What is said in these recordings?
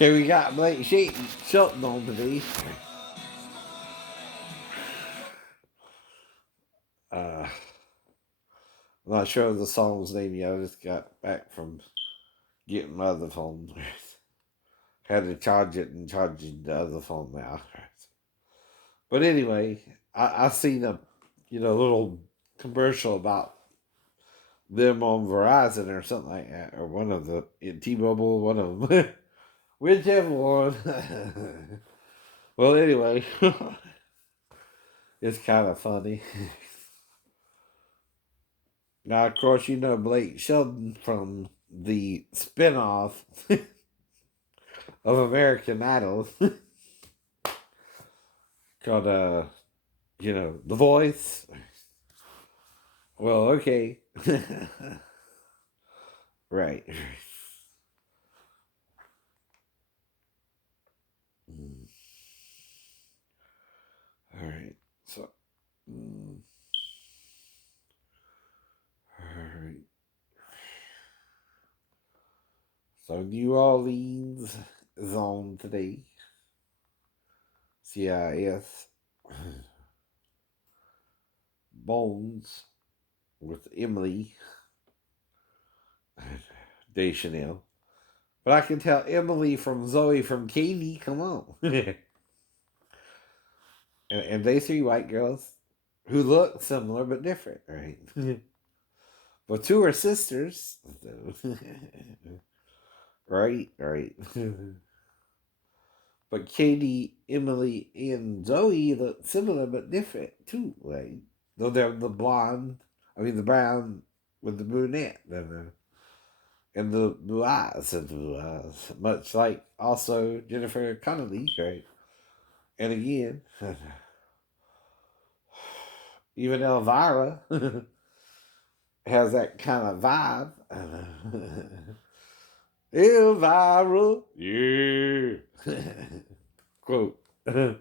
Okay, we got Blake Shelton on today. I'm not sure of the song's name yet. I just got back from getting my other phone. Had to charge it and charging the other phone now. But anyway, I seen a little commercial about them on Verizon or something like that, or one of the in T-Mobile, one of them, whichever one. Well, anyway, it's kind of funny. Now, of course, you know Blake Shelton from the spinoff of American Idol called, The Voice. Well, okay. Right. All right. So, all right. So, New Orleans is on today. CIS. Bones with Emily Deschanel. But I can tell Emily from Zoe from Katie. Come on. And they three white girls who look similar but different, right? Well, two are sisters. Right, right. But Katie, Emily, and Zoe look similar but different too, right? Though they're the blonde, the brown with the brunette and the blue eyes and blue eyes. Much like also Jennifer Connelly, right? And again, even Elvira has that kind of vibe. Elvira, yeah. Quote the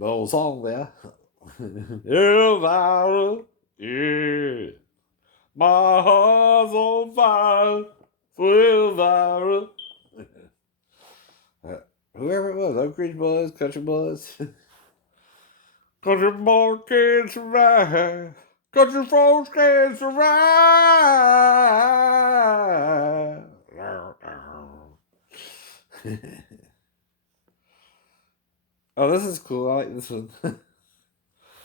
old song there. Elvira, yeah. My heart's on fire for Elvira. Whoever it was, Oak Ridge Boys, Country Boys. Country boys can't survive. Country folks can't survive. Oh, this is cool. I like this one.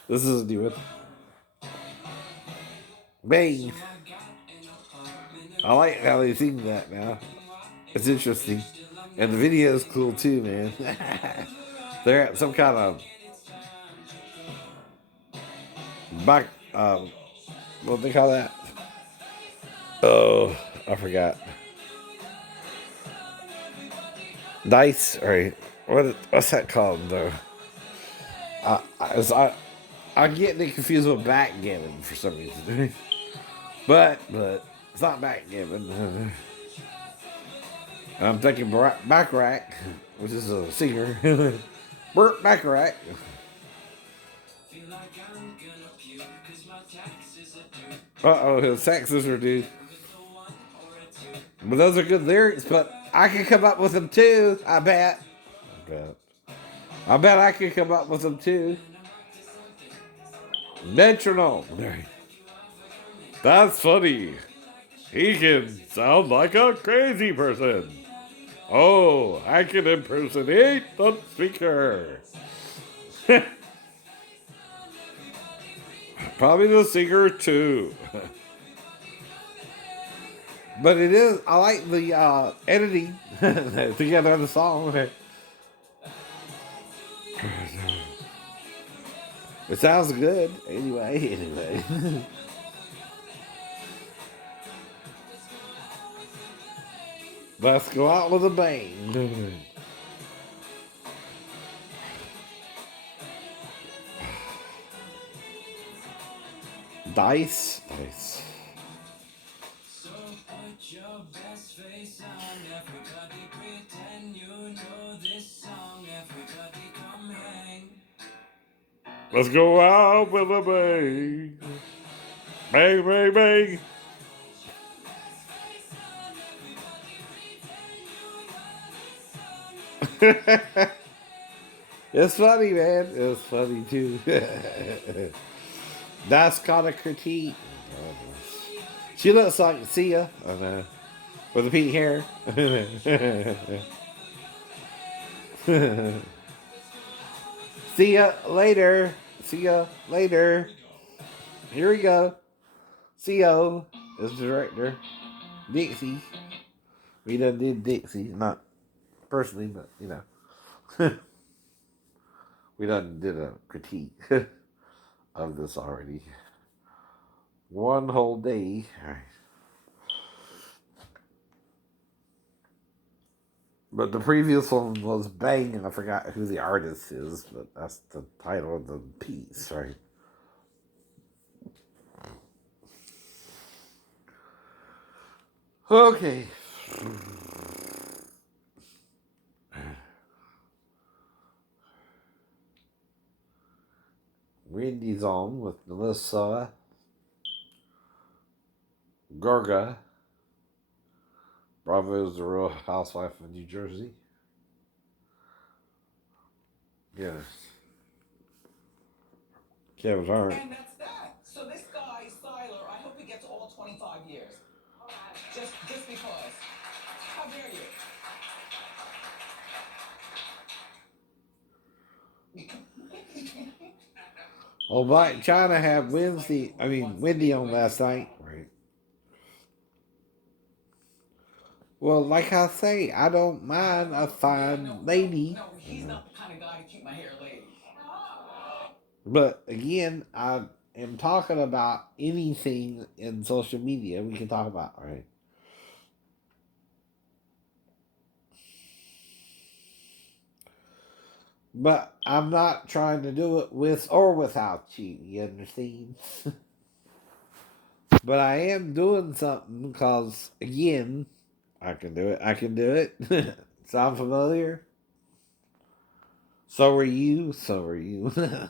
This is a new one. Bang. I like how they sing that now. It's interesting. And the video is cool too, man. They're at some kind of back, what do they call that? Oh, I forgot. Dice, right? What's that called though? I get it confused with backgammon for some reason, but it's not backgammon. I'm thinking Bacharach, which is a singer. Burt Bacharach. His taxes are due. But those are good lyrics, but I can come up with them too, I bet. I bet I could come up with them too. Metronome. That's funny. He can sound like a crazy person. Oh, I can impersonate the speaker. Probably the singer too. But it is, I like the editing together on the song. It sounds good. Anyway. Let's go out with a bang. Dice. So put your best face on, everybody pretend you know this song, everybody come hang. Let's go out with a bang. Bang. It's funny, man. It's funny too. That's called a critique. She looks like Sia. I know. With the pink hair. See ya later. See ya later. Here we go. CO is the director. Dixie. We done did Dixie. Not personally, but you know. We done did a critique of this already. One whole day. All right. But the previous one was Bang, and I forgot who the artist is, but that's the title of the piece, right? Okay. Wendy's on with Melissa Gorga. Bravo is the Real Housewife of New Jersey. Yes. Kevin Hart. And that's that. So this guy, Siler, I hope he gets all 25 years. Just because. How dare you? Oh, Black China had Wendy on last night. Right. Well, like I say, I don't mind a fine lady. No, he's not the kind of guy to keep my hair ladies. But again, I am talking about anything in social media we can talk about, right? But I'm not trying to do it with or without you, you understand? But I am doing something because, again, I can do it. I can do it. Sound familiar? So are you. So are you. To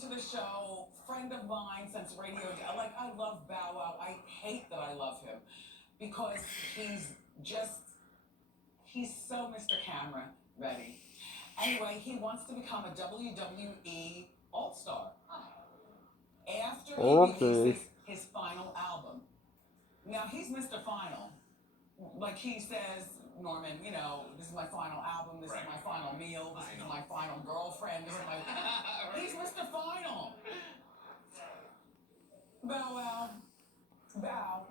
the show, friend of mine since radio. Like, I love Bow Wow. I hate that I love him because he's so Mr. Camera ready. Anyway, he wants to become a WWE All-Star after he releases his final album. Now, he's Mr. Final. Like he says, Norman, you know, this is my final album, this is my final meal, this is my final girlfriend, this is my... He's Mr. Final. Bow,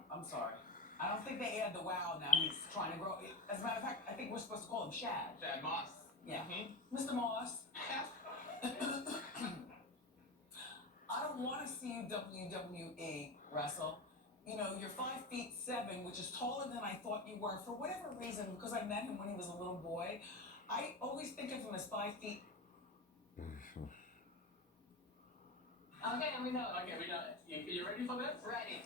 I'm sorry. I don't think they add the wow now. He's trying to grow. As a matter of fact, I think we're supposed to call him Shad. Shad Moss. Yeah. Mm-hmm. Mr. Moss. I don't want to see you WWE wrestle. You know, you're 5'7", which is taller than I thought you were. For whatever reason, because I met him when he was a little boy, I always think of him as 5 feet. Okay, we know it. Okay, we know it. You ready for this? Ready.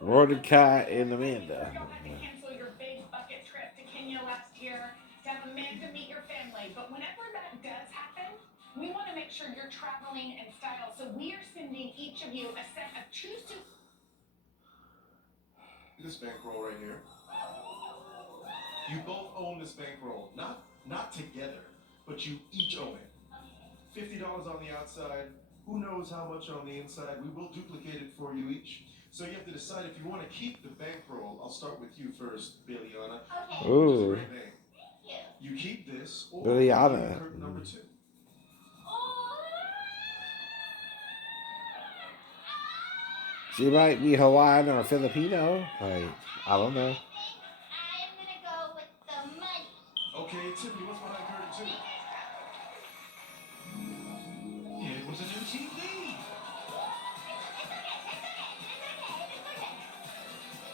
Mordecai and Amanda. You had to cancel your big bucket trip to Kenya last year to have Amanda meet your family. But whenever that does happen, we want to make sure you're traveling in style. So we are sending each of you a set of 2 suits. This bankroll right here. You both own this bankroll. Not together, but you each own it. $50 on the outside. Who knows how much on the inside? We will duplicate it for you each. So you have to decide if you want to keep the bankroll. I'll start with you first, Billiana. Okay. Ooh. Great name. Thank you. You keep this, or Billiana. curtain number 2. She might be Hawaiian or Filipino. Like, I don't know. I'm gonna go with the money. Okay, Tiffany, what's behind curtain 2? It was a new TV.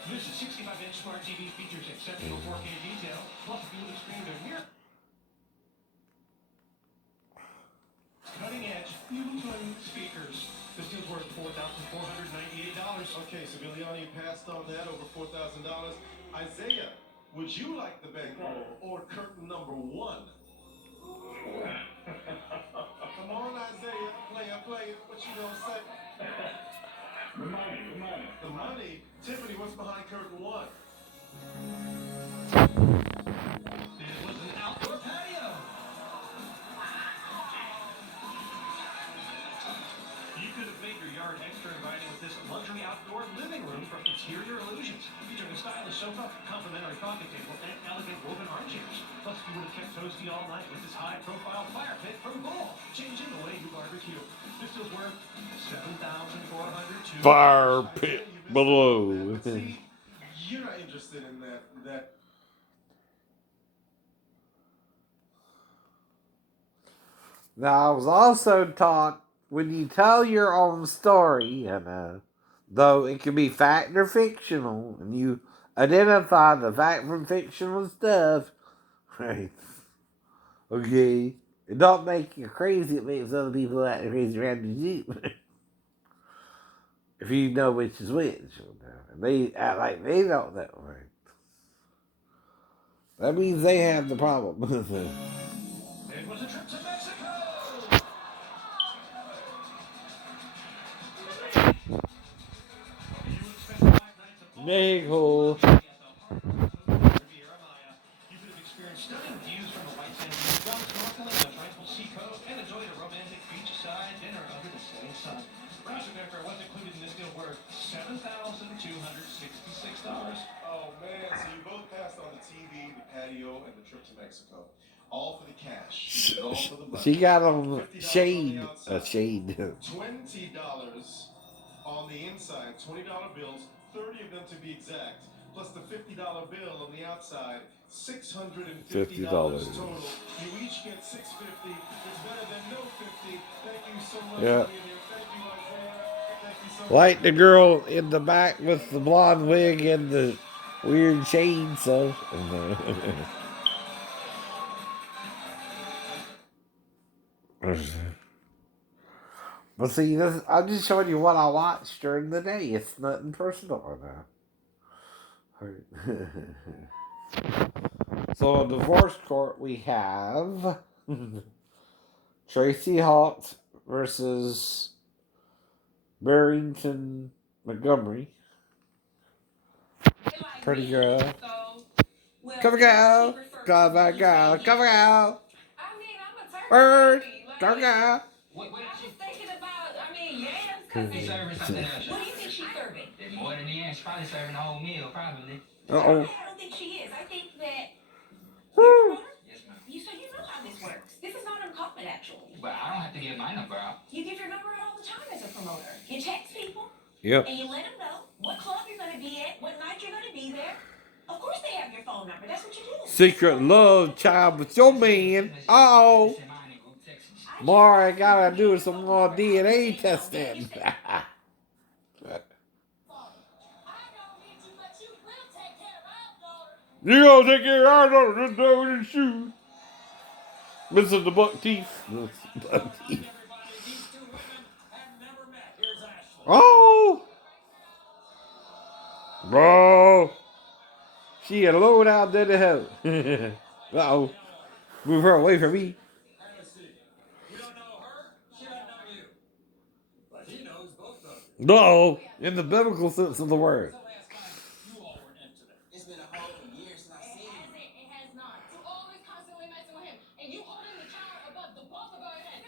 This 65-inch smart TV features exceptional 4K detail, plus dual screen of mirror. Cutting-edge Bluetooth speakers. This deal's worth $4,498. Okay, so Billiani, you passed on that, over $4,000. Isaiah, would you like the bankroll or curtain number 1? Come on, Isaiah, play it. What you gonna say? The money. The money. Tiffany, what's behind curtain one? It was an outdoor patio. You could have made your yard extra inviting with this luxury outdoor living room from Interior Illusions, featuring a stylish sofa, complimentary coffee table, and elegant woven armchairs. Plus, you would have kept toasty all night with this high-profile fire pit from Bull, changing the way you barbecue. This is worth $7,402. Fire pit below. But see, you're not interested in that. Now, I was also taught when you tell your own story, though it can be fact or fictional, and you identify the fact from fictional stuff, right? Okay, it don't make you crazy. It makes other people act crazy around you. If you know which is which, and they act like they don't know, right? That means they have the problem. It was a trip to Mexico. You would have spent 5 nights of Nickel. at the heart of Riviera Maya. You could have experienced stunning views from the white sand dunes, gone snorkeling on the tranquil sea coast, and enjoyed a romantic beachside dinner under the setting sun. Browser airfare was included in this deal worth $7,266. Oh man, so you both passed on the TV, the patio, and the trip to Mexico. All for the cash. And all for the money. She got on $50 shade. on the outside. Shade. $20 on the inside, $20 bills, 30 of them to be exact, plus the $50 bill on the outside, $650 total. You each get $650. It's better than no 50. Thank you so much Yeah. for being here. Thank you, Isaiah. Thank you so much. Like the girl in the back with the blonde wig and the weird shade, so. But see, I'm just showing you what I watched during the day. It's nothing personal now. So, in divorce court, we have Tracy Hawks versus Barrington Montgomery. Pretty girl. Come on, girl. Come on, girl. Come on, girl. I mean, I'm a turkey. Bird. baby. Come on, girl. I was thinking about, yams, cause He's serving something else. what do you think she's serving? More than the yams, she's probably serving a whole meal, probably. Uh-oh. I don't think she is. I think that Woo. you're a promoter? Yes, ma'am. So you know how this works. This is not uncommon, actually. But I don't have to give my number out. You give your number out all the time as a promoter. You text people Yep. and you let them know what club you're going to be at, what night you're going to be there. Of course they have your phone number. That's what you do. Secret love child with your man. Uh-oh. More I gotta do some more DNA testing. You gonna take care of our daughter, this dog in the shoe. Mr. the buck teeth. Buck teeth. Oh! Bro! She a low down to the hell. Uh-oh. Move her away from me. You don't know her, she doesn't know you. But he knows both of you. No, in the biblical sense of the word. The last time you all were intimate. It's been a whole year since I seen him. It has not. You always constantly messing with him, and you holding the child above the both of our heads.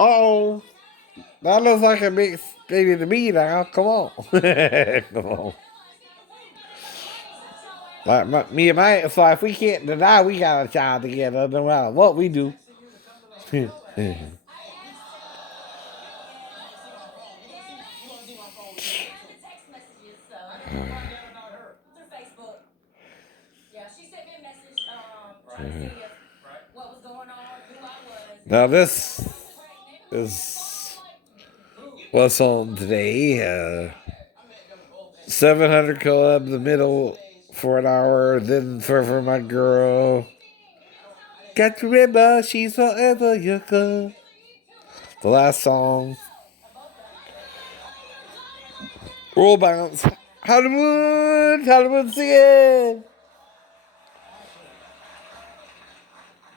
Oh, that looks like a big baby to me now. Come on. Come on. Like me and my ex wife, we can't deny we got a child together no matter what we do. Now this is what's on today. 700 Club, the middle for an hour, then Forever My Girl. Got to remember, she's forever your girl. The last song. Roll bounce. Hollywood, Hollywood singing.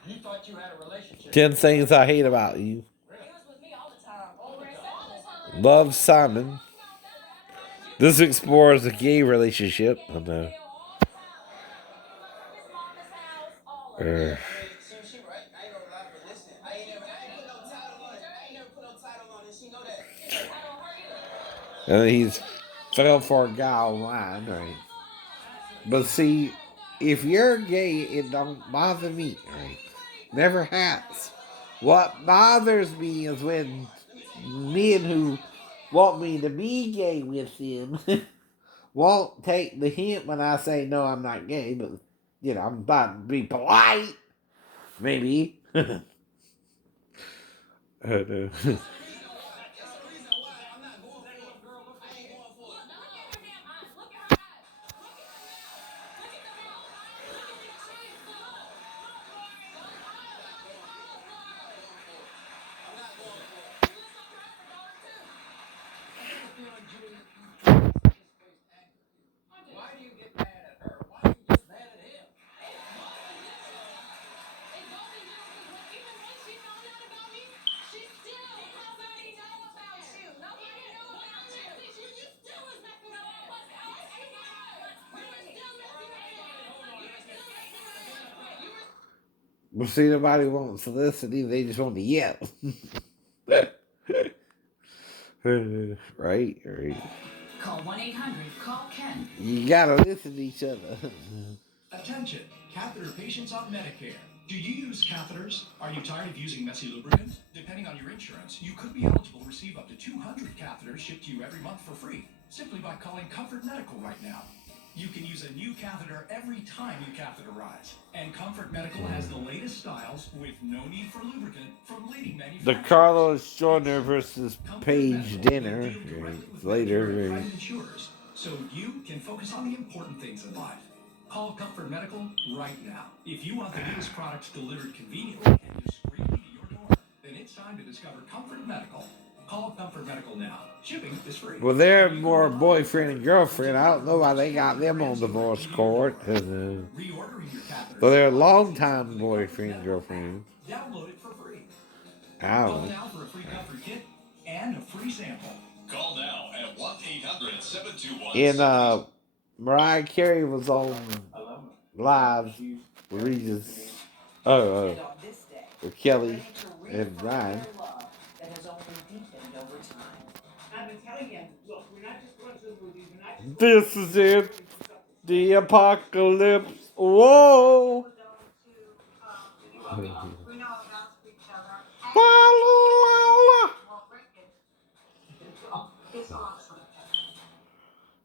You thought you had a relationship. 10 things I hate about you. He was with me all the time. All the time. Love Simon. This explores a gay relationship. I know. She right. I ain't gonna lie, but listen, I ain't put no title on it. I ain't never put no title on it. She know that. And he's fell for a guy online, right? But see, if you're gay, it don't bother me, right? Never has. What bothers me is when men who want me to be gay with them won't take the hint when I say no, I'm not gay, but you know, I'm about to be polite, maybe. I don't know. That's the reason why I'm not going for it. I ain't going for it. I'm not going for it. Why do you get mad at her? Why are you just mad at him? But see, nobody wants Felicity, they just want to yell. Right? Call 1-800-CALL-KEN. You gotta listen to each other. Attention, catheter patients on Medicare. Do you use catheters? Are you tired of using messy lubricant? Depending on your insurance, you could be eligible to receive up to 200 catheters shipped to you every month for free, simply by calling Comfort Medical right now. You can use a new catheter every time you catheterize. And Comfort Medical has the latest styles with no need for lubricant from leading The manufacturers. Carlos Joyner versus Comfort Paige Medical dinner will deal directly with later. Medicare and private insurers, so you can focus on the important things in life. Call Comfort Medical right now. If you want the newest products delivered conveniently and discreetly to your door, then it's time to discover Comfort Medical. Call Comfort Medical now. Shipping is free. Well, they're more boyfriend and girlfriend. I don't know why they got them on divorce court. Reordering your catheter. So they're longtime boyfriend and girlfriend. Download it for free. Call Ouch. now for a free Comfort kit and a free sample. Call now at 1-800-721. And Mariah Carey was on live with Regis. With Kelly and Ryan. This is it. The apocalypse. Whoa.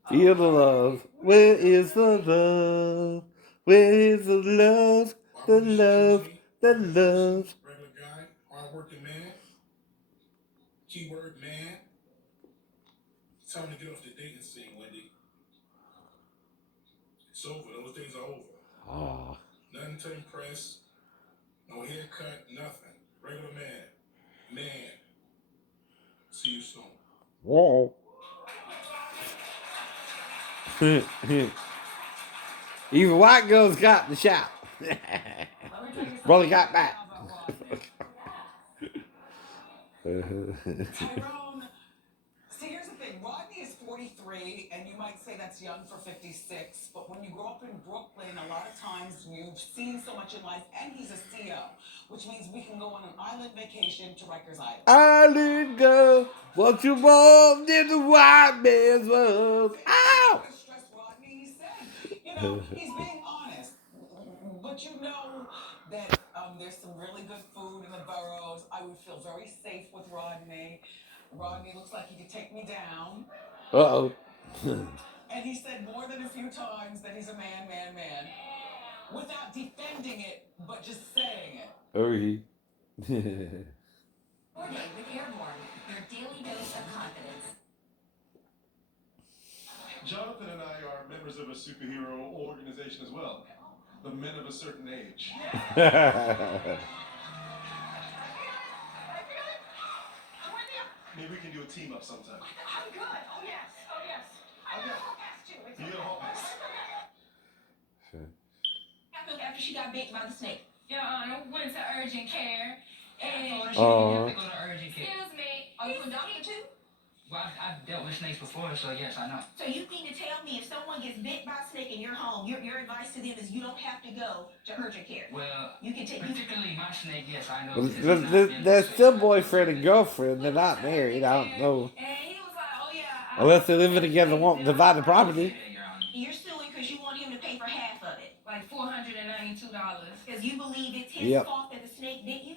Feel the love. Where is the love? Where is the love? The love. The love. Regular guy, hardworking man. Keyword man. It's time to get off the dating scene, Wendy. It's over. Those days are over. Oh. Nothing to impress. No haircut, nothing. Regular man. Man. See you soon. Whoa. Even white girls got the shot. Brother got back. Tyrone. See, here's the thing. Rodney is 43, and you might say that's young for 56, but when you grow up in Brooklyn, a lot of times you've seen so much in life, and he's a CO, which means we can go on an island vacation to Rikers Island. Island girl, what you want in the white man's world? Ow! Stress Rodney, he said, you know, he's being honest, but you know that there's some really good food in the boroughs. I would feel very safe with Rodney. Rodney looks like he could take me down. Uh-oh. And he said more than a few times that he's a man, man, man. Without defending it, but just saying it. Okay. 4-Day with Airborne, your daily dose of confidence. Jonathan and I are members of a superhero organization as well. The Men of a Certain Age. Maybe we can do a team up sometime. I'm good. Oh, yes. Oh, yes. I'm Okay. gonna go past you. It's You okay. gotta hold this. After she got bit by the snake. Your Honor, went to urgent care. And She didn't have to go to urgent care. excuse me. Are you a doctor too? Well, I've dealt with snakes before, so yes, I know. So you mean to tell me if someone gets bit by a snake in your home, your advice to them is you don't have to go to urgent care? Well, You can take particularly my snake, yes, I know. But Because he's not been they're this way, still so I boyfriend know. and girlfriend. They're not married. I don't know. And he was like, "Oh yeah, Unless they're living together, won't divide the property. You're suing because you want him to pay for half of it, Like $492. because you believe it's his Yep. fault that the snake bit you."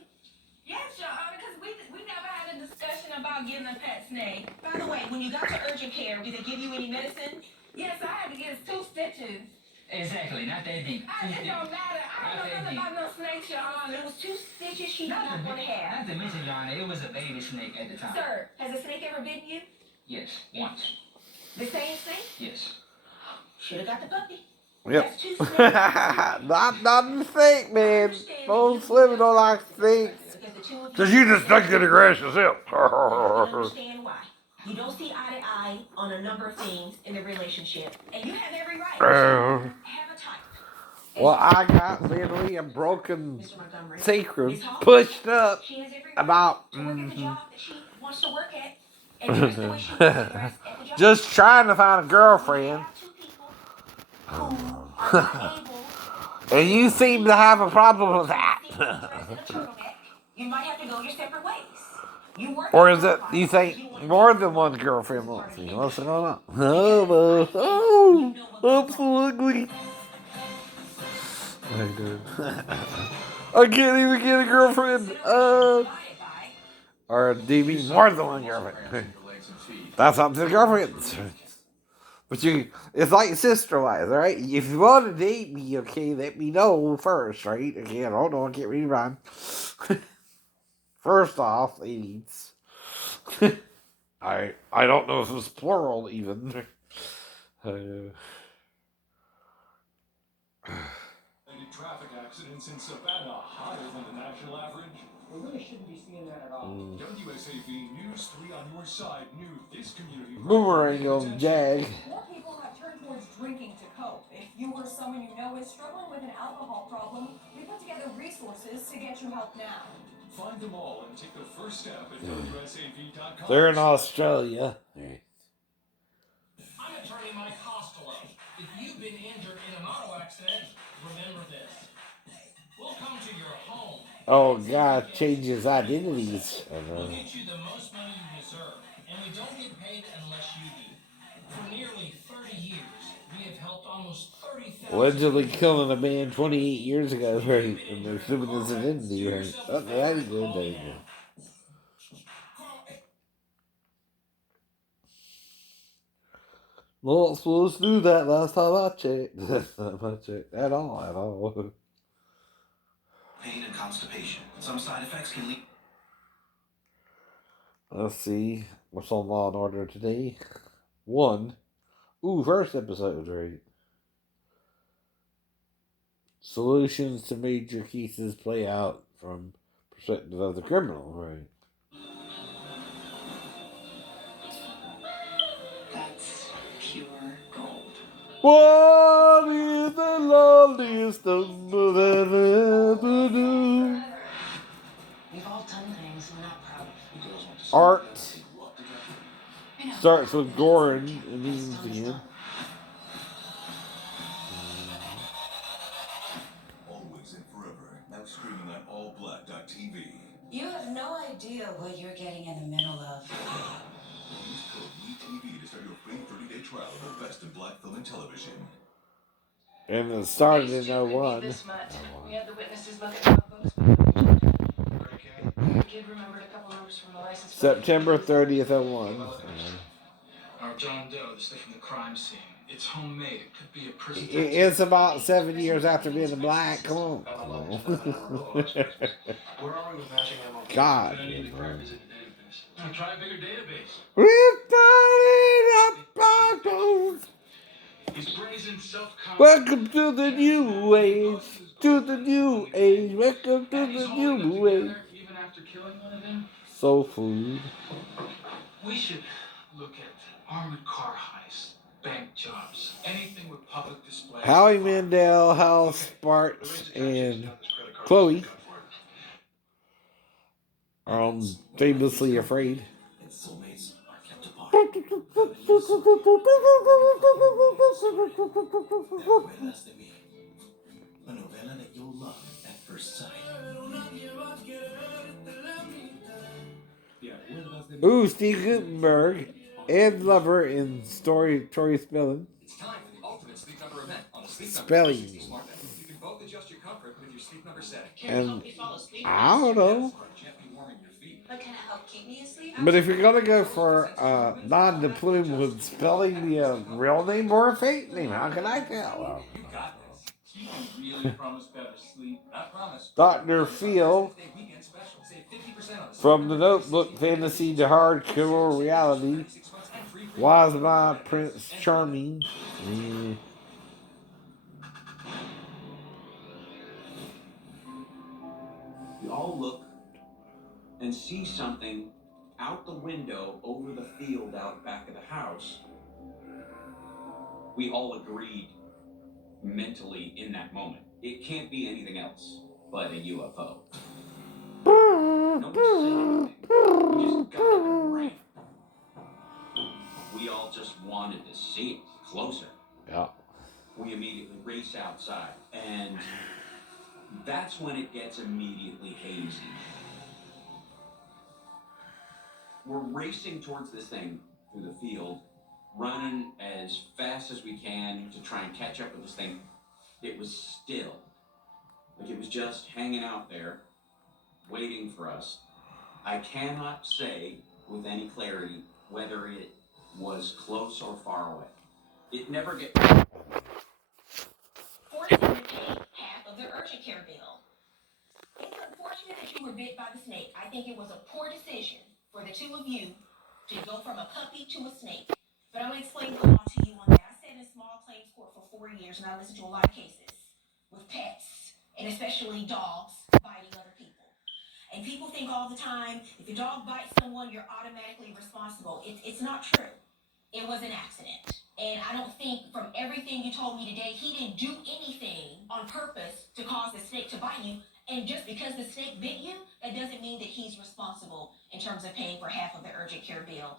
Yes, Your Honor, because we never had a discussion about getting a pet snake. By the way, when you got to urgent care, did they give you any medicine? Yes, I had to get 2 stitches. Exactly, not that deep. It don't matter. I don't know nothing about no snakes, Your Honor. It was 2 stitches she did not want to have. Not to mention, Your Honor, it was a baby snake at the time. Sir, has a snake ever bitten you? Yes, once. The same snake? Yes. Should have got the puppy. Yep. That's 2 snakes. not a snake, man. Don't swimming don't like snakes. Because the 2 of Cause you just stuck in the grass yourself. I understand why. You don't see eye to eye on a number of things in the relationship, and you have every right to have a type. Well, I got literally a broken Mr. Montgomery, sacrum Ms. Hall, pushed up she has every right about to work at the job that she wants to work at, and dress the way she wants to dress at the job. just trying to find a girlfriend. You have 2 people who are not able. And you seem to have a problem with that. You might have to go your separate ways. You work Or is it, you think more than one girlfriend wants you? What's going on? Oh, I'm so ugly. I can't even get a girlfriend. Or do you mean more than one girlfriend? That's up to the girlfriends. But it's like sister-wise, right? If you want to date me, okay, let me know first, right? Okay, I don't know, I can't read rhyme. First off, ladies. I don't know if it's plural even. Traffic accidents in Savannah higher than the national average. We really shouldn't be seeing that at all. WSAV News 3 on your side knew this community. Boomerang on Jag. More people have turned towards drinking to cope. If you or someone you know is struggling with an alcohol problem, we put together resources to get you help now. Find them all and take the first step at WSAV.com. They're in Australia. I'm attorney Mike Costello. If you've been injured in an auto accident, remember this. We'll come to your home. Oh, God, changes identities. We'll get you the most money you deserve, and we don't get paid unless you do. For nearly 30 years, we have helped almost 30,000. Allegedly killing a man 28 years ago, right? And they're assuming his identity, right? Oh, that ain't good, that ain't good. Not supposed to do that last time I checked. Last time I checked. At all. Pain and constipation. Some side effects can lead. Let's see. What's on Law and Order today? 1. Ooh, first episode, right? Solutions to major cases play out from perspective of the criminal, right? That's pure gold. What is the loneliest number that ever do? We've all done things we're not proud of. Art starts with Goran and means again. Always and forever. Now streaming on allblack.tv. You have no idea what you're getting in the middle of. Use code WeTV to start your free 30-day trial of the best in black film and television. And it started in 01. We had the witnesses look at logbooks. The kid remembered a couple numbers from the license plate. September 30th, 01. Our John Doe, the stuff from the crime scene. It's homemade. It could be a prison. It's about 7 years after being a black. Come on. Where are we with matching ammo? God. The crime is in the database. Try a bigger database. We've done it about those. He's brazen, self-confident. Welcome to the new age. To the new age. Welcome to the new age. Even after killing one of them. Soul food. We should look at armored car heists, bank jobs, anything with public display. Howie Mandel, Hal Sparks, and Chloe are on Famously Afraid. Soulmates are kept apart. Novelas de mí. A novela that you'll love at first sight. Ooh, Steve Gutenberg, Ed Lover in Tori Spelling. It's time for the ultimate Sleep Number event on the Sleep Number Spelling. 360 Smart Bed. You can both adjust your comfort with your Sleep Number setting. And I don't know. Gently warming your feet. But can it help keep me asleep? But if you're gonna go for non deployment with spelling the real name or a fake name, how can I tell? You got this. You really promise better sleep. I promise. Dr. Phil Weekend special. Save 50% on the from the Notebook Fantasy to Hardcore Reality. Was my Prince Charming? Yeah. We all look and see something out the window over the field out back of the house. We all agreed mentally in that moment. It can't be anything else but a UFO. Nobody said anything. We just got it right. We all just wanted to see it closer. Yeah. We immediately race outside, and that's when it gets immediately hazy. We're racing towards this thing through the field, running as fast as we can to try and catch up with this thing. It was still. Like it was just hanging out there, waiting for us. I cannot say with any clarity whether it was close or far away. It never gets... Forced him to pay half of the urgent care bill. It's unfortunate that you were bit by the snake. I think it was a poor decision for the two of you to go from a puppy to a snake. But I'm going to explain the law to you on that. I sat in small claims court for 4 years, and I listened to a lot of cases with pets, and especially dogs biting other people. And people think all the time, if your dog bites someone, you're automatically responsible. It's not true. It was an accident. And I don't think from everything you told me today, he didn't do anything on purpose to cause the snake to bite you. And just because the snake bit you, that doesn't mean that he's responsible in terms of paying for half of the urgent care bill.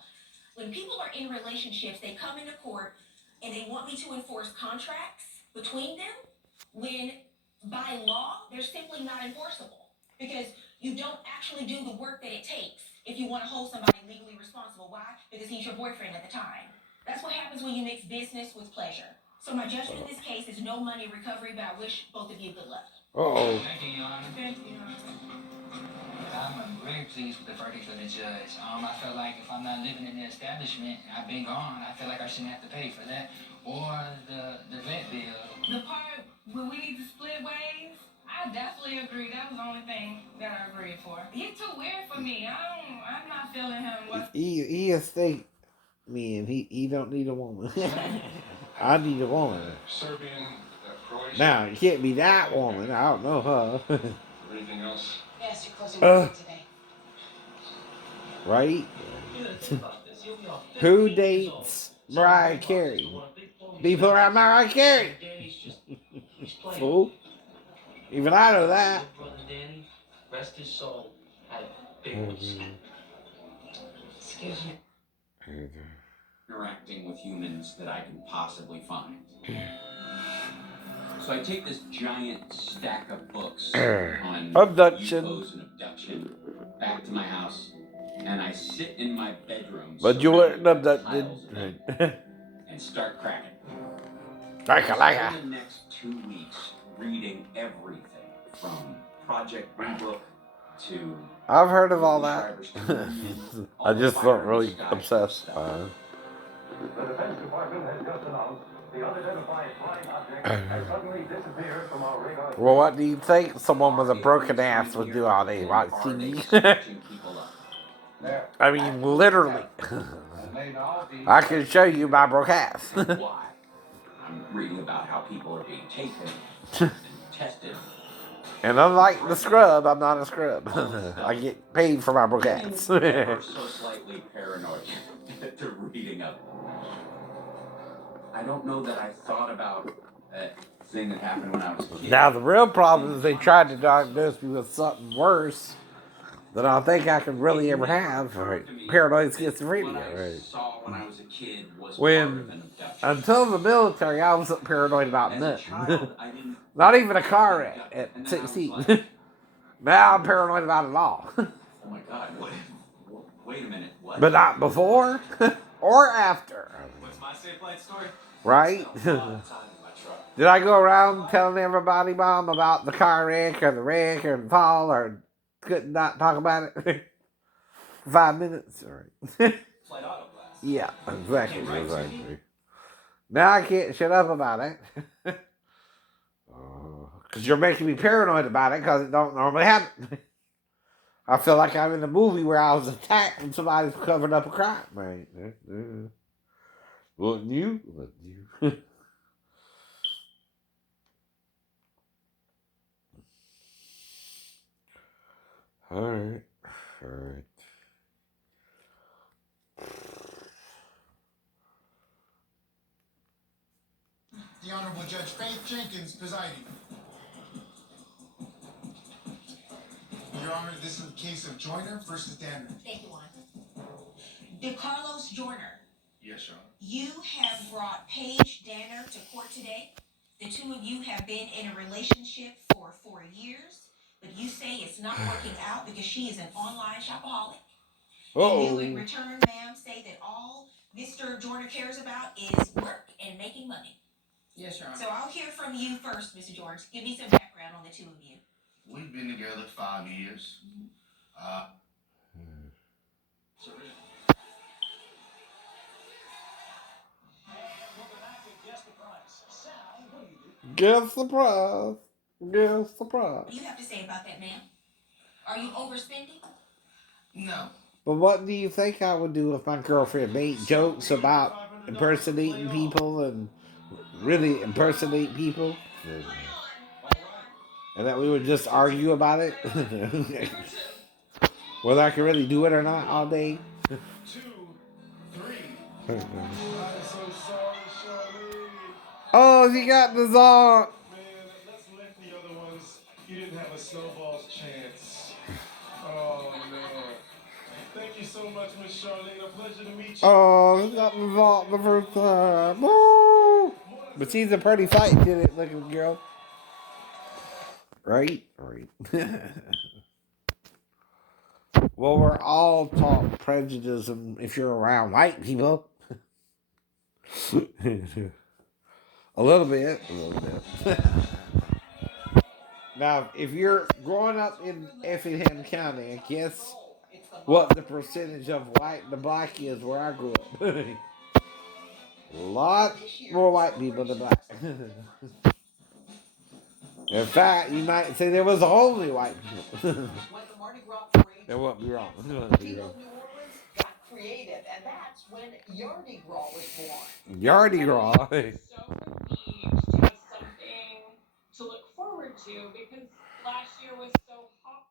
When people are in relationships, they come into court and they want me to enforce contracts between them when by law, they're simply not enforceable. Because you don't actually do the work that it takes if you want to hold somebody legally responsible. Why? Because he's your boyfriend at the time. That's what happens when you mix business with pleasure. So my judgment in this case is no money recovery, but I wish both of you good luck. Uh-oh. Thank you, Your Honor. Thank you, Your Honor. I'm very pleased with the verdict of the judge. I feel like if I'm not living in the establishment and I've been gone, I feel like I shouldn't have to pay for that. Or the vet bill. The part where we need to split ways, I definitely agree. That was the only thing that I agreed for. He's too weird for me. I'm not feeling him. He a state man. He don't need a woman. I need a woman. Serbian, Croatian. Now, it can't be that woman. I don't know her. Anything else? Yes, you're closing work today. Right? Who dates Mariah Carey? People around Mariah Carey. Fool. Even I know that. Rest his soul. Had big ones. Excuse me. Interacting with humans that I can possibly find. So I take this giant stack of books on Abduction. UFOs and abduction back to my house, and I sit in my bedroom. But you weren't surrounded by abducted. piles of them, and start cracking. Like I spend the next 2 weeks reading everything from Project Blue Book to... I've heard of all that. I just felt really obsessed by it. The Defense Department has just announced the unidentified flying object has suddenly disappeared from our radar. Well, what do you think someone with a broken ass would do all day? Watch TV? I mean, literally. I can show you my broke ass. Why? I'm reading about how people are being taken and tested. And unlike the scrub, I'm not a scrub. I get paid for my broke ass. Ever so slightly paranoid to reading of it. I don't know that I thought about that thing that happened when I was a kid. Now, the real problem is they tried to diagnose me with something worse that I think I could really ever have. Right? Paranoid schizophrenia. What I Right? saw when I was a kid was part of When an abduction. until the military, I wasn't paranoid about As a nothing. child, I didn't. Not even a car get wreck abducted. at And then I was 16. like, Now I'm paranoid about it all. oh my God, wait a minute, what? But not before or after. What's my safe light story? Right? Spent a lot of time in my truck. Did I go around telling everybody, Mom, about the car wreck or the wreck or the fall or could not talk about it? 5 minutes? All right. Flight auto blast. Yeah, exactly. Now I can't shut up about it. Because you're making me paranoid about it because it don't normally happen. I feel like I'm in a movie where I was attacked and somebody's covering up a crime. Right? Wouldn't you? All right. The Honorable Judge Faith Jenkins presiding. Your Honor, this is a case of Joyner versus Danner. Thank you, Juan. DeCarlos Joyner, Yes, Your Honor. you have brought Paige Danner to court today. The two of you have been in a relationship for 4 years, but you say it's not working out because she is an online shopaholic. And you, in return, ma'am, say that all Mr. Joyner cares about is work and making money. Yes, Your Honor. So I'll hear from you first, Mr. George. Give me some background on the two of you. We've been together 5 years. Guess the prize. Guess the prize. What do you have to say about that, ma'am? Are you overspending? No. But what do you think I would do if my girlfriend made jokes about impersonating people and really impersonate people? And that we would just argue about it? Whether I can really do it or not all day? 2, 3. I'm so sorry, Charlie. Oh, she got the song. Man, let's lift the other ones. You didn't have a snowball's chance. Oh, no. Thank you so much, Miss Charlene. A pleasure to meet you. Oh, she got the song the first time. Woo! But she's a pretty fight-fitted looking girl. Right? Well, we're all taught prejudice if you're around white people. A little bit. Now, if you're growing up in Effingham County, I guess what the percentage of white and black is where I grew up. A lot more white people than black. In fact, you might say there was only white people. That wouldn't be wrong. People of New Orleans got creative, and that's when Yardy Gras was born. Yardy Gras. So relieved to have something to look forward to because last year was so hot.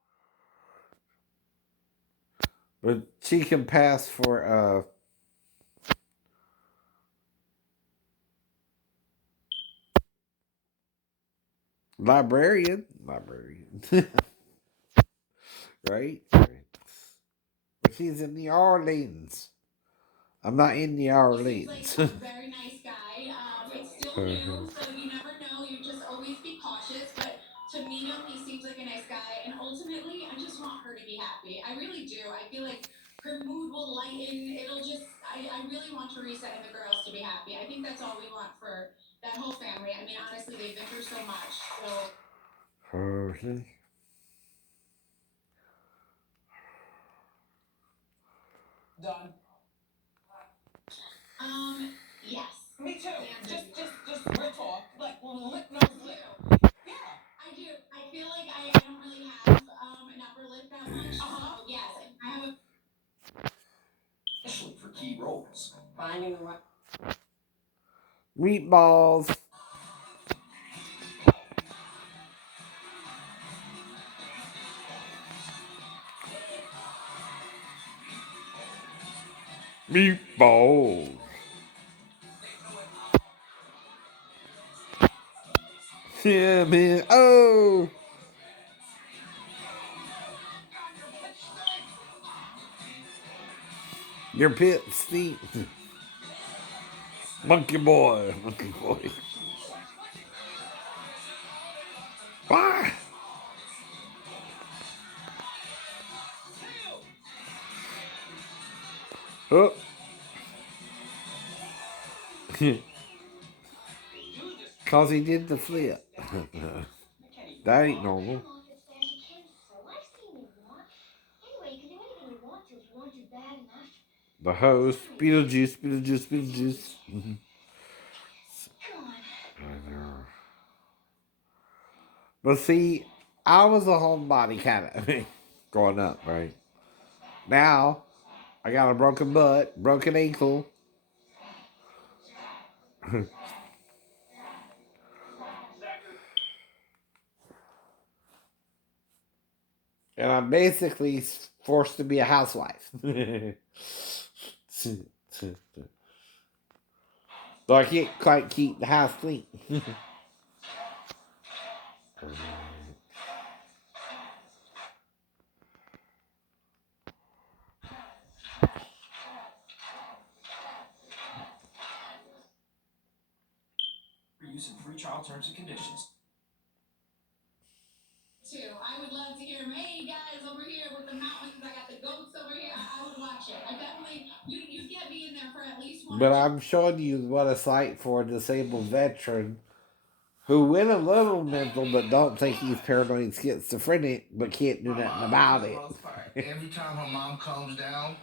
But she can pass for librarian. Right? But she's in New Orleans. I'm not in New Orleans. He's like a very nice guy. It's still new, so you never know. You just always be cautious. But to meet him, he seems like a nice guy. And ultimately, I just want her to be happy. I really do. I feel like her mood will lighten. It'll just, I really want Teresa and the girls to be happy. I think that's all we want for that whole family. I mean, honestly, they've been through so much. So. Okay. Done. Yes. Me too. Just real talk. Like, lip, no lip. Yeah. I do. I feel like I don't really have an upper lip that much. So yes, I have a. Especially for key roles. Finding the right. Meatballs. Meatballs. Yeah, man. Oh. Your pit stink. Monkey boy. Monkey boy. Why? Oh. Cause he did the flip. That ain't normal. The host, Beetlejuice, Beetlejuice, Beetlejuice. I know. But see, I was a homebody kind of growing up, right? Now, I got a broken butt, broken ankle. And I'm basically forced to be a housewife. So I can't quite keep the house clean. Use and free trial terms and conditions. I would love to hear him. Hey guys, over here with the mountains, I got the goats over here. I would watch it. I definitely, you get me in there for at least one. But I'm showing you what it's like for a disabled veteran who went a little mental but don't think he's paranoid schizophrenic but can't do nothing about it. Every time her mom comes down,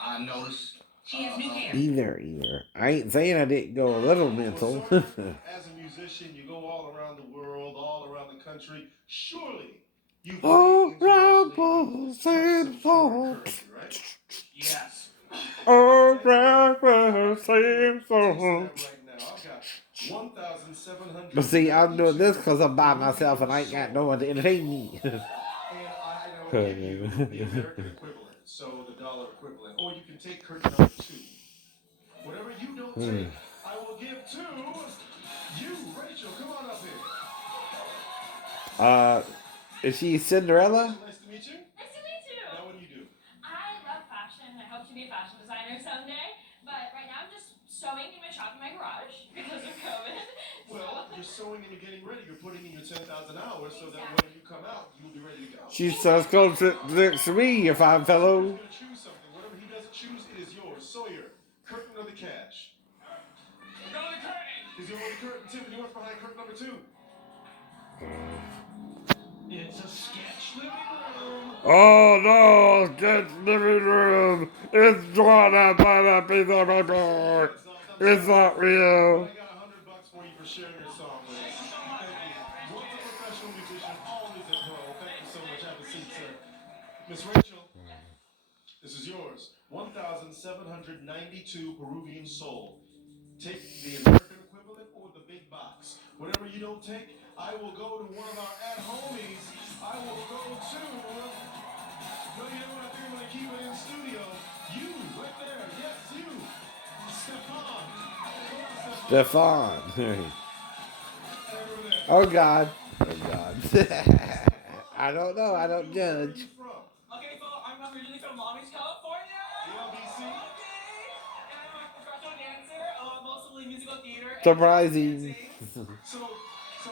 I notice she has new hair. Either. I ain't saying I didn't go a little mental. As a musician, you go all around the world, all around the country. Surely you all around the same song. Right? Yes. All around the same song. But see, I'm doing this because I'm by myself and I ain't got no one to entertain me. And I don't give you the American equivalent, so the dollar equivalent. Or you can take curtain number 2. Whatever you don't take, I will give to you, Rachel. Come on up here. Is she Cinderella? Nice to meet you. Nice to meet you. Now, what do you do? I love fashion. I hope to be a fashion designer someday. But right now I'm just sewing in my shop in my garage because of COVID. Well, you're sewing and you're getting ready. You're putting in your 10,000 hours so that when you come out, you'll be ready to go. She says, go next to me, you fine fellow. He's going to choose something. Whatever he doesn't choose, it is yours. Sawyer, curtain or the cash? Go to the curtain. He's going with the curtain. Tiffany, what's behind curtain number 2? It's a sketch living room. Oh no, sketch living room. It's drawn up on a piece of paper. It's not real. I got $100 for you for sharing your song with us. Thank you. Once a professional musician, always a pro. Thank you so much. Have a seat, sir. Miss Rachel, this is yours. 1,792 Peruvian sol. Take the American equivalent or the big box. Whatever you don't take, I will go to one of our at-homies. I will go to... No, you know what? I think I'm going to keep it in studio. You, right there. Yes, you. Stefan. Oh God. Oh God. I don't know. I don't judge. Okay, so I'm originally from Long Beach, California. LBC. And I'm a professional dancer, mostly musical theater. Surprising. So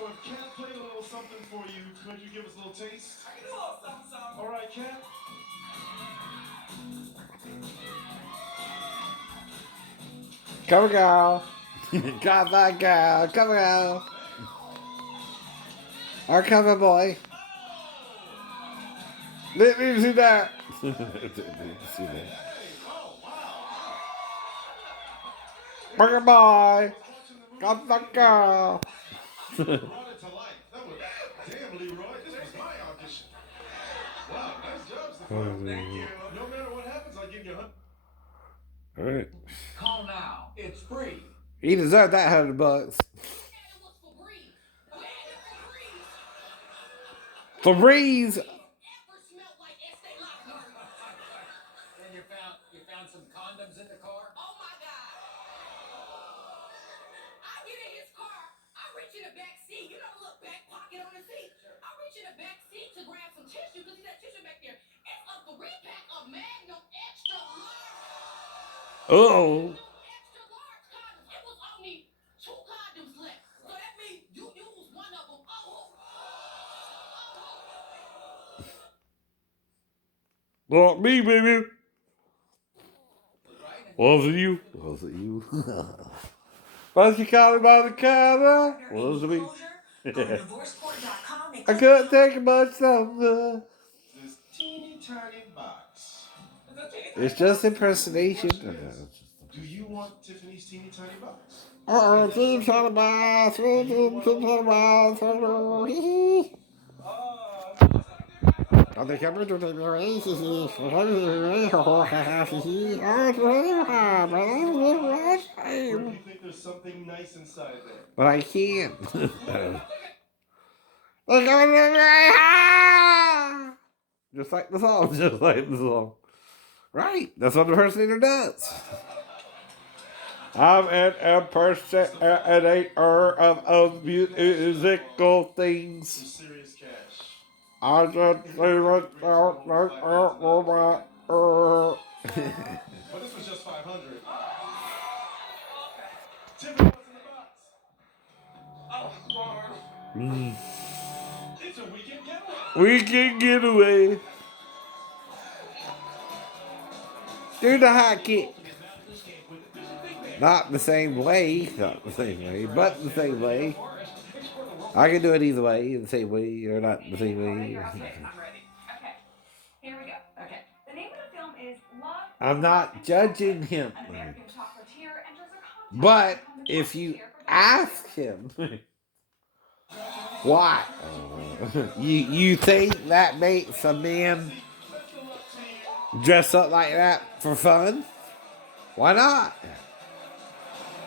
if Kat played a little something for you, could you give us a little taste? I can do a little something. All right, Kat. Come on, girl. Come on, girl. Come on, girl. Or come on, boy. Let me see that. Bring it, boy. Come on, girl. You brought it to life. That was, damn, Leroy, this was my audition. Wow, nice job, Stefan. Thank you. No matter what happens, I'll give you $100. All right. Call now. It's free. He deserved that $100. Febreze. And you found some condoms in the car? Oh my God. I get in his car. I reach in the back seat. You know the little back pocket on the seat? I reach in the back seat to grab some tissue because he got tissue back there. It's a 3-pack of Magnum Extra Large. Oh. Extra large condoms. It was only 2 condoms left. So that means you used one of them. Not me, baby. Was it you? Was it you? Was you calling by the counter? Was it me? I couldn't take it much longer. This teeny tiny box. It's just impersonation. Do you want Tiffany's teeny tiny box? Teeny tiny box. Teeny tiny box. On the camera to take me away. Or do you think there's something nice inside there? But I can't. Just like the song. Just like the song. Right. That's what the impersonator does. I'm an impersonator of musical things. Some serious cash. I just say what But this was just 500. Tiffany, what's in the box? Oh, Lord. It's a weekend getaway. Weekend getaway. Do the high kick. Not the same way. Not the same way. But the same way. I can do it either way. The same way or not the same way. Okay, I'm ready. Okay, here we go. Okay. The name of the film is Love. I'm not judging him. An American chocolatier enters a contest. But if you ask him why, you think that makes a man dress up like that for fun? Why not?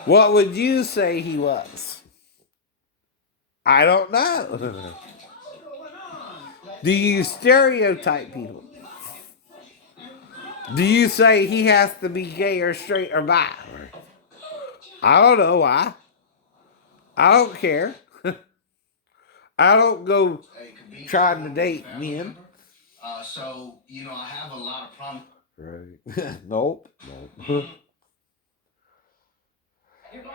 What would you say he was? I don't know. Do you stereotype people? Do you say he has to be gay or straight or bi? I don't know why. I don't care. I don't go trying to date men. So, you know, I have a lot of problems. Right. Nope. Nope. You're right.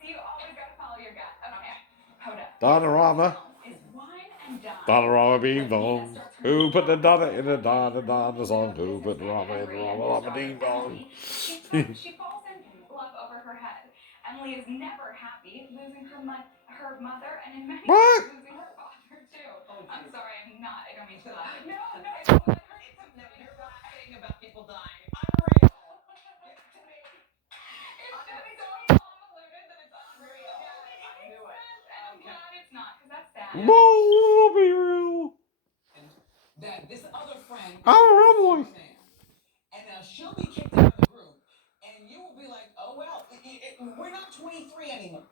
See, you always gotta follow your gut. Okay. Hold up. Donorama. Is wine and dine. Donorama being bong. Who put the Donna in the Donna song? Who put the Rama in the Rama ding dong? She falls in love over her head. Emily is never happy, losing her mother, and in many ways losing her father too. I'm sorry, I don't mean to laugh. No, it's you're laughing about people dying. Unreal. It's so convoluted that it's unreal. I knew it. And I'm glad it's not, because that's sad. Will be real. That this other friend Oh, man, and she'll be kicked out of the group, and you will be like, oh well, we're not 23 anymore.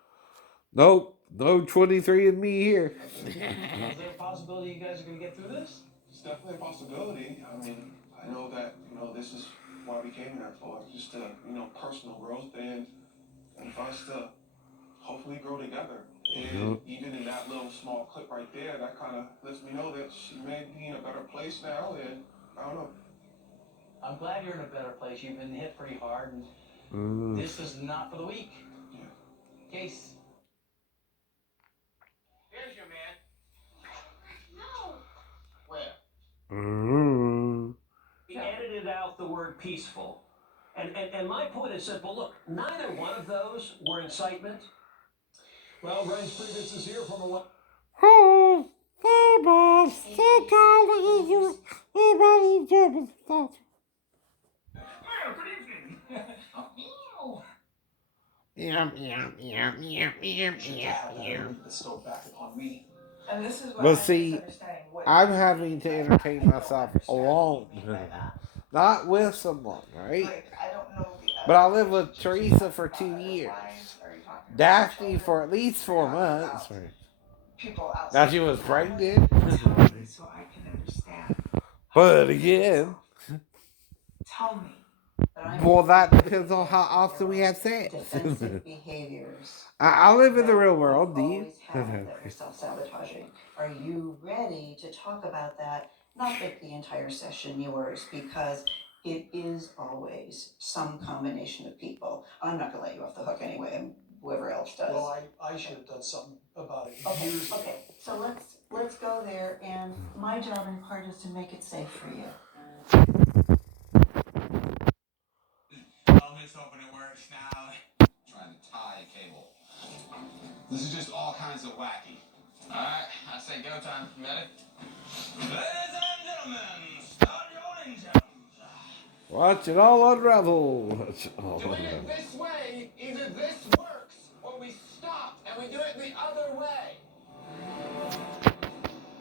Nope. No 23 and me here. Is there a possibility you guys are going to get through this? It's definitely a possibility. I mean, I know that, this is why we came here for. Just to, personal growth and for us to hopefully grow together. And even in that little small clip right there, that kind of lets me know that she may be in a better place now, and I don't know. I'm glad you're in a better place. You've been hit pretty hard, and this is not for the weak. Yeah. Case. Here's your man. No. Where? He edited out the word peaceful. And my point is simple. Look, neither one of those were incitement. Well, Ryan's Priebus is here from a... Oh, boss. So tired of you. Everybody jumping stuff. Oh, good evening. The stove back upon me. And this is what But see, I'm having to entertain myself alone. Not with someone, right? I don't know. But I lived with Teresa for 2 years. Daphne for at least 4 months. People outside. Now she was pregnant. So I can understand. But again, Tell me. well, that depends on how often we have sex. Defensive behaviors. I live in the real world, do you? Always have that are self-sabotaging. Are you ready to talk about that? Not like the entire session yours, because it is always some combination of people. I'm not gonna let you off the hook anyway, and whoever else does. Well, I should have done something about it Okay, years ago. okay, so let's go there, and my job in part is to make it safe for you. I'm just hoping it works now. Trying to tie a cable. This is just all kinds of wacky. Alright, I say go time. You ready? Ladies and gentlemen, start your engines. Watch it all unravel. Watch it all Doing unravel. it this way, either this works or we stop and we do it the other way.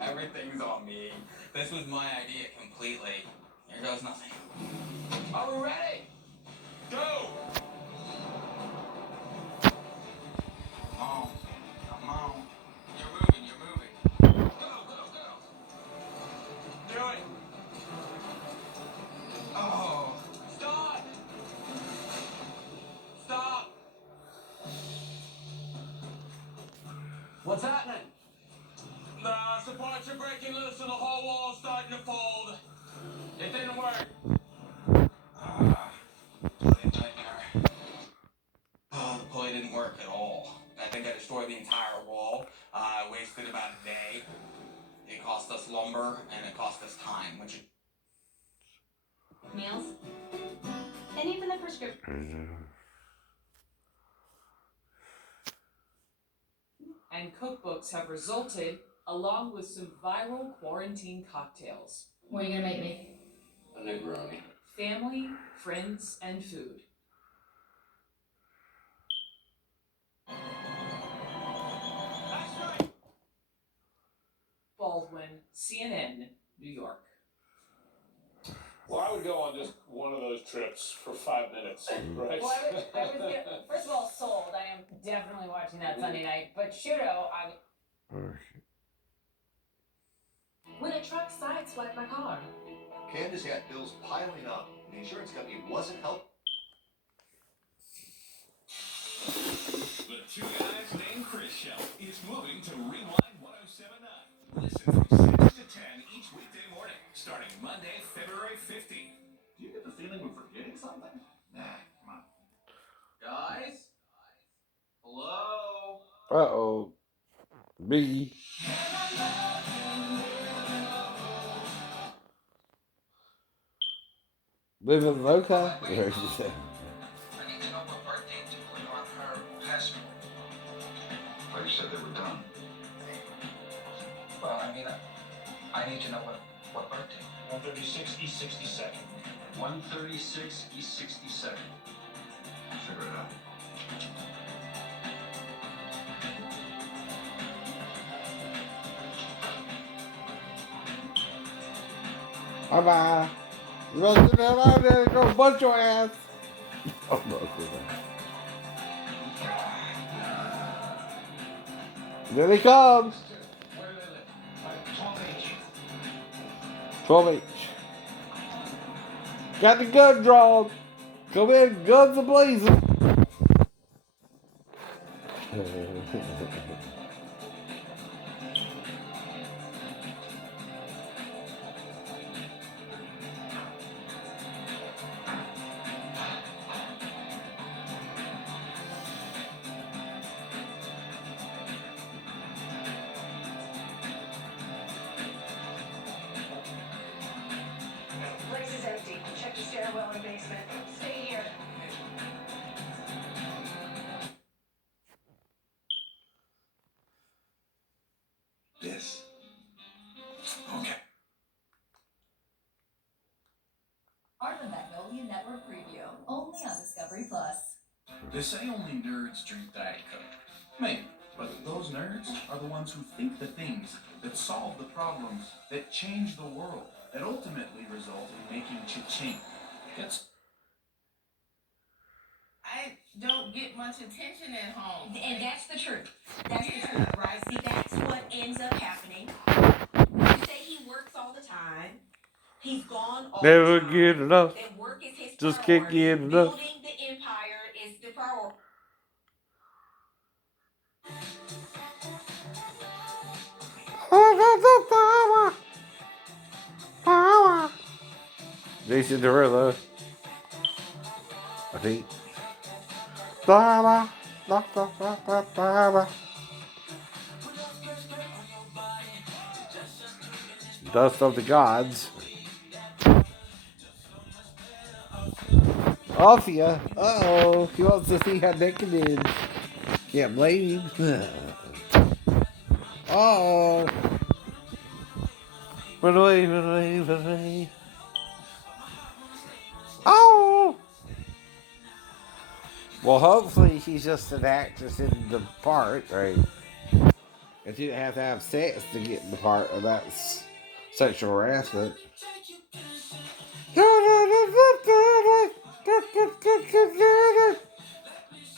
Everything's on me. This was my idea completely. Here goes nothing. Are we ready? Go! Come on. You're moving. Go. Do it. Oh. Stop. What's happening? The supports are breaking loose and the whole wall's starting to fold. It didn't work. Bloody nightmare. Oh, the pulley didn't work at all. I think I destroyed the entire wall. I wasted about a day. It cost us lumber and it cost us time, which... Meals? And even the prescription. And cookbooks have resulted, along with some viral quarantine cocktails. What are you gonna make me? A Negroni. Family, friends, and food. That's right! Baldwin, CNN, New York. Well, I would go on just one of those trips for 5 minutes, right? Well, I would get, first of all, Sold. I am definitely watching that Sunday night. But Shudo, When a truck sideswiped my car. Candace had bills piling up, and the insurance company wasn't helping. The Two Guys Named Chris Show is moving to Rewind 1079. Listen from 6 to 10 each weekday morning, starting Monday, February 15th. Do you get the feeling we're forgetting something? Nah, come on. Guys? Hello? Uh-oh. Biggie. Living loca? Where did you say? I need to know what birthday to put on her passport. Well, you said they were done. Well, I need to know what birthday. 136 East 62nd. 136 East 62nd. Figure it out. Bye-bye. You want to sit out there and go bunch your ass? Oh, no, there he comes. 12H. Got the gun drawn. Come in, guns a-blazing. Place is empty. Check the stairwell and basement. Stay here. This. Okay. Art of Magnolia Network Preview, only on Discovery Plus. They say only nerds drink Diet Coke. Maybe. But those nerds are the ones who think the things that solve the problems that change the world, that ultimately result in making cha-ching. Gets I don't get much attention at home. And that's the truth. That's the truth, right? See, that's what ends up happening. You say he works all the time. He's gone all Never the time. get enough. That work is his Just can't priority. get enough. Building the empire is the priority. Power. Jason Derulo. I think. Baba, ba, ba, ba, ba, ba. Dust of the Gods. Althea. Uh-oh. He wants to see how naked it is. Can't blame him. Uh-oh. Run away, run away, run away. Oh! Well, hopefully she's just an actress in the part, right? And she didn't have to have sex to get in the part of that sexual harassment.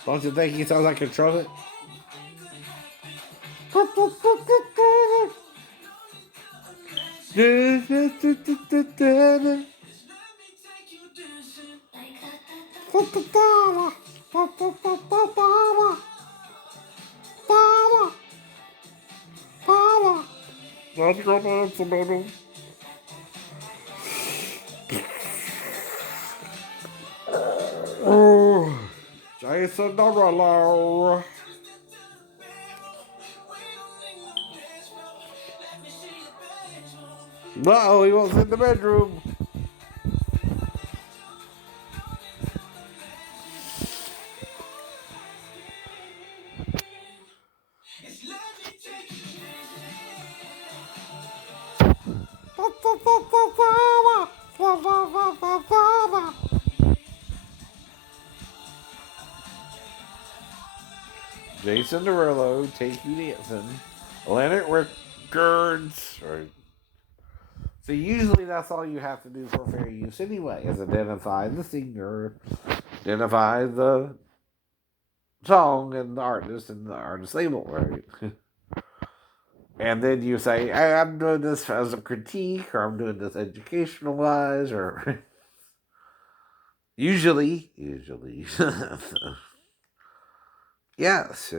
Don't you think he sounds like a trumpet? Let's go dance, baby. Oh, Jason Derulo. Uh-oh, he was in the bedroom. Jason Derulo, Take You Dancing, Atlantic Records. Right. So usually that's all you have to do for fair use anyway, is identify the singer, identify the song and the artist label, right? And then you say, hey, I'm doing this as a critique, or I'm doing this educational wise, or usually. Yes.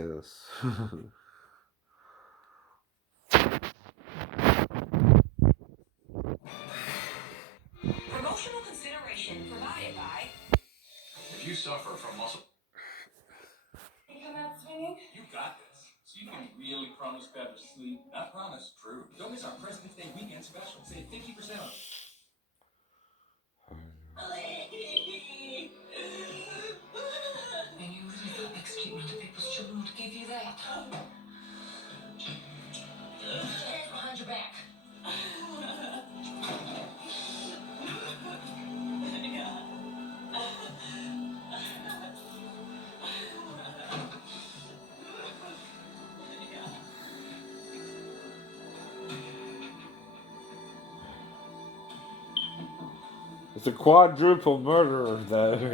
Promotional consideration provided by. If you suffer from muscle... You come out swinging? You got this. So you can really promise better sleep. Not promise, true. Don't miss our President's Day weekend special. Save 50% on it. And you really thought next week other people's children would give you that? Hands behind your back. It's a quadruple murder, though. From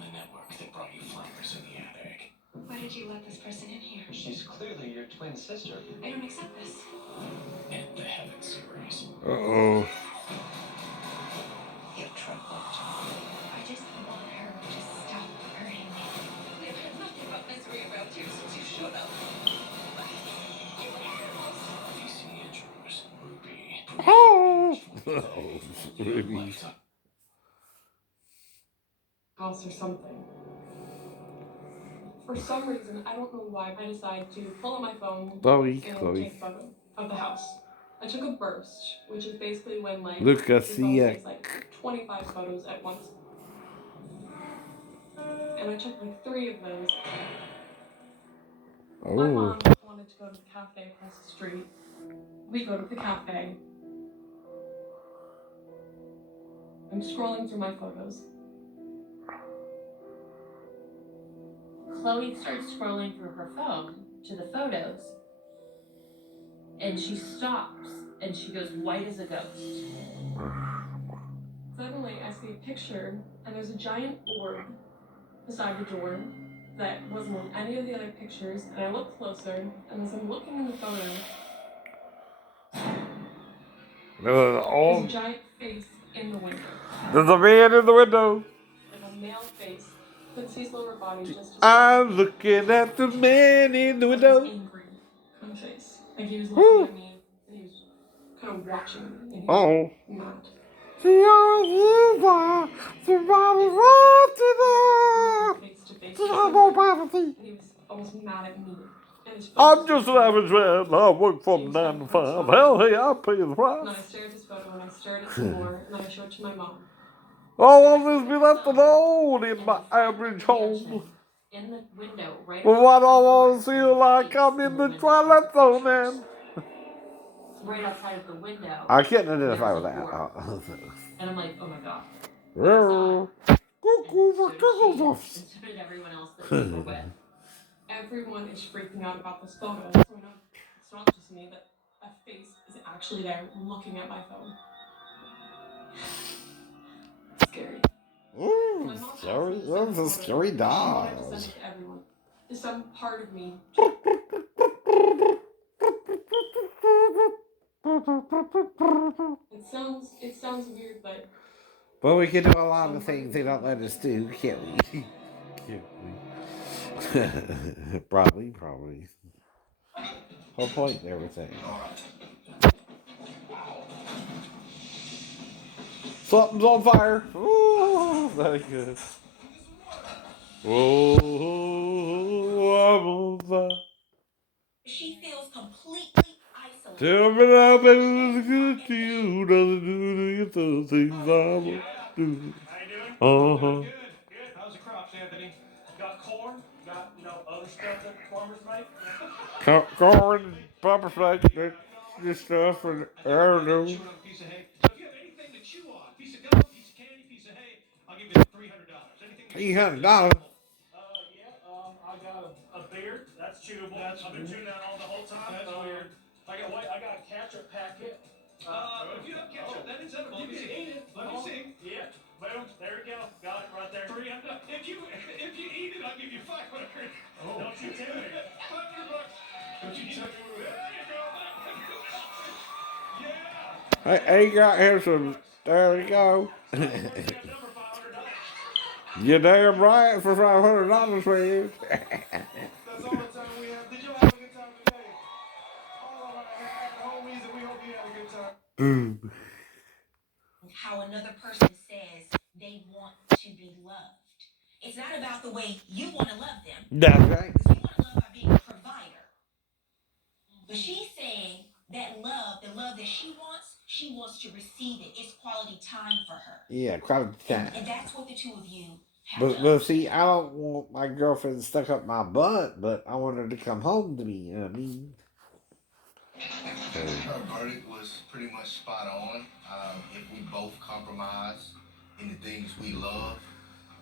the network that brought you flowers in the attic. Why did you let this person in here? She's clearly your twin sister. I don't accept this. And the Heaven series. Uh-oh. You're troubled. I just want her to stop hurting me. I've had nothing but misery about you since you showed up. DC Intros, Ruby. Oh, Ruby. House or something. For some reason, I don't know why, I decided to pull out my phone Chloe. take a photo of the house. I took a burst, which is basically when like Look, your I phone see takes like 25 photos at once. And I took like 3 of those. My mom wanted to go to the cafe across the street. We go to the cafe. I'm scrolling through my photos. Chloe starts scrolling through her phone to the photos, and she stops, and she goes white as a ghost. Suddenly, I see a picture, and there's a giant orb beside the door that wasn't on any of the other pictures, and I look closer, and as I'm looking in the photo, there's a giant face in the window. There's a man in the window. Like a male face. Couldn't see his lower body, just I'm looking at the man in the window. angry face. Like he was looking at me, and he was kind of watching me, and he's Oh. mad. She always is there. Somebody watching her. Face to face. She has no privacy. And he was almost mad at me. And his face I'm was just an like- average man. I work from 9 to 5. Hell, hey, I'll pay the And then price. I stared at his photo, and I stared at some more, and then I showed it to my mom. Oh, will this be left alone in my average home? In the window, right Well, across what the I door, want to feel like I'm in the Twilight Zone, man. right outside of the window. I can't identify there's with a that. door. And I'm like, oh my god. Cuckoo for Cuckoo's And so did everyone else that we were with. Everyone is freaking out about this photo. So I know it's not just me, that a face is actually there looking at my phone. Scary. Ooh, scary. Those are scary She wanted to send dolls. it to everyone. Some part of me. It sounds weird, but But we can do a lot of things they don't let us do, can't we? Can't we? Probably. Whole point and everything. Something's on fire. Ooh, very good. Oh, I'm on fire. She feels completely isolated. Tell me how baby is good to you. Doesn't do the things I will do. Good. How's the crops, Anthony? Got corn? Got, other stuff that farmers make? Corn, pepper flakes, this stuff, and heirloom. Chew on a piece of hay. So if you have anything to chew on, piece of gum, piece of candy, piece of hay, I'll give you $300. Anything $300. I got a beard. That's chewable. I've been chewing that all the whole time. That's weird. I got a ketchup packet. If you have ketchup, that is edible. You can eat it. Let me see. Yeah. Boom. There we go. Got it right there. If you eat it, I'll give you $500. Oh. Don't you tell me. $500. Don't you tell me. There you go. Yeah. Hey, got here some. There we go. You're damn right for $500 for you. That's all the time we have. Did y'all have a good time today? All of our homies, and we hope you had a good time. Boom. How another person says they want to be loved. It's not about the way you want to love them. That's right. Because you want to love by being a provider. But she's saying that love, the love that she wants to receive it. It's quality time for her. Yeah, quality time. And that's what the two of you have But done. see, I don't want my girlfriend stuck up my butt, but I want her to come home to me, you know what I mean? Her verdict was pretty much spot on. If we both compromise in the things we love,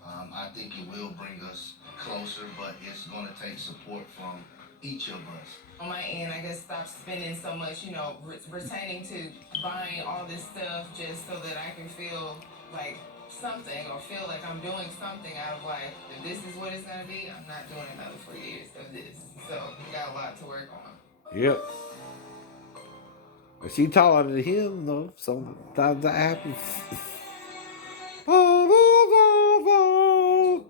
I think it will bring us closer, but it's going to take support from each of us. On my end, I guess stop spending so much, retaining to buying all this stuff just so that I can feel like something or feel like I'm doing something out of life. If this is what it's gonna be, I'm not doing another 4 years of this. So we got a lot to work on. Yep. But she taller than him, though. Sometimes that happens.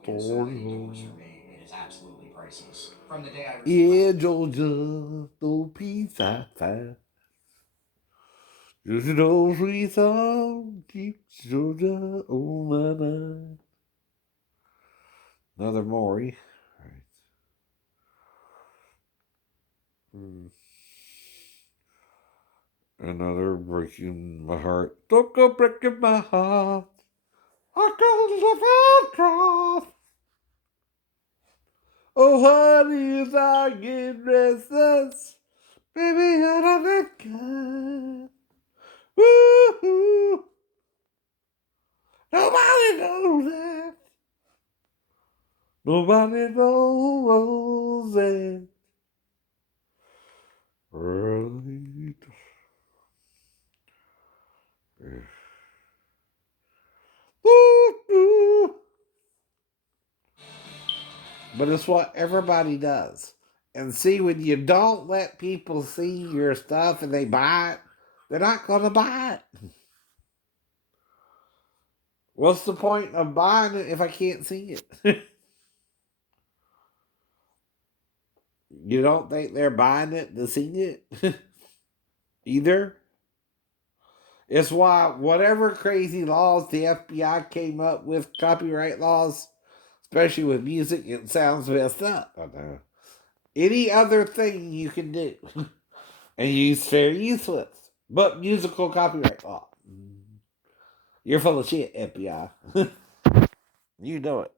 It is absolutely priceless. From the day I Yeah, Georgia, no peace I find. Just an old sweet song keeps Georgia on my mind. Another Maury. Right. Another breaking my heart. Don't go breaking my heart. I can't live across. Oh, honey, as I get restless, baby, I don't let go. Woo-hoo. Nobody knows it. Nobody knows it. Right. Woo-hoo. But it's what everybody does. And see, when you don't let people see your stuff and they buy it, they're not going to buy it. What's the point of buying it if I can't see it? You don't think they're buying it to see it? Either? It's why whatever crazy laws the FBI came up with, copyright laws, especially with music, it sounds messed up. I know. Any other thing you can do, and use fair use lists, but musical copyright law. You're full of shit, FBI. You know it.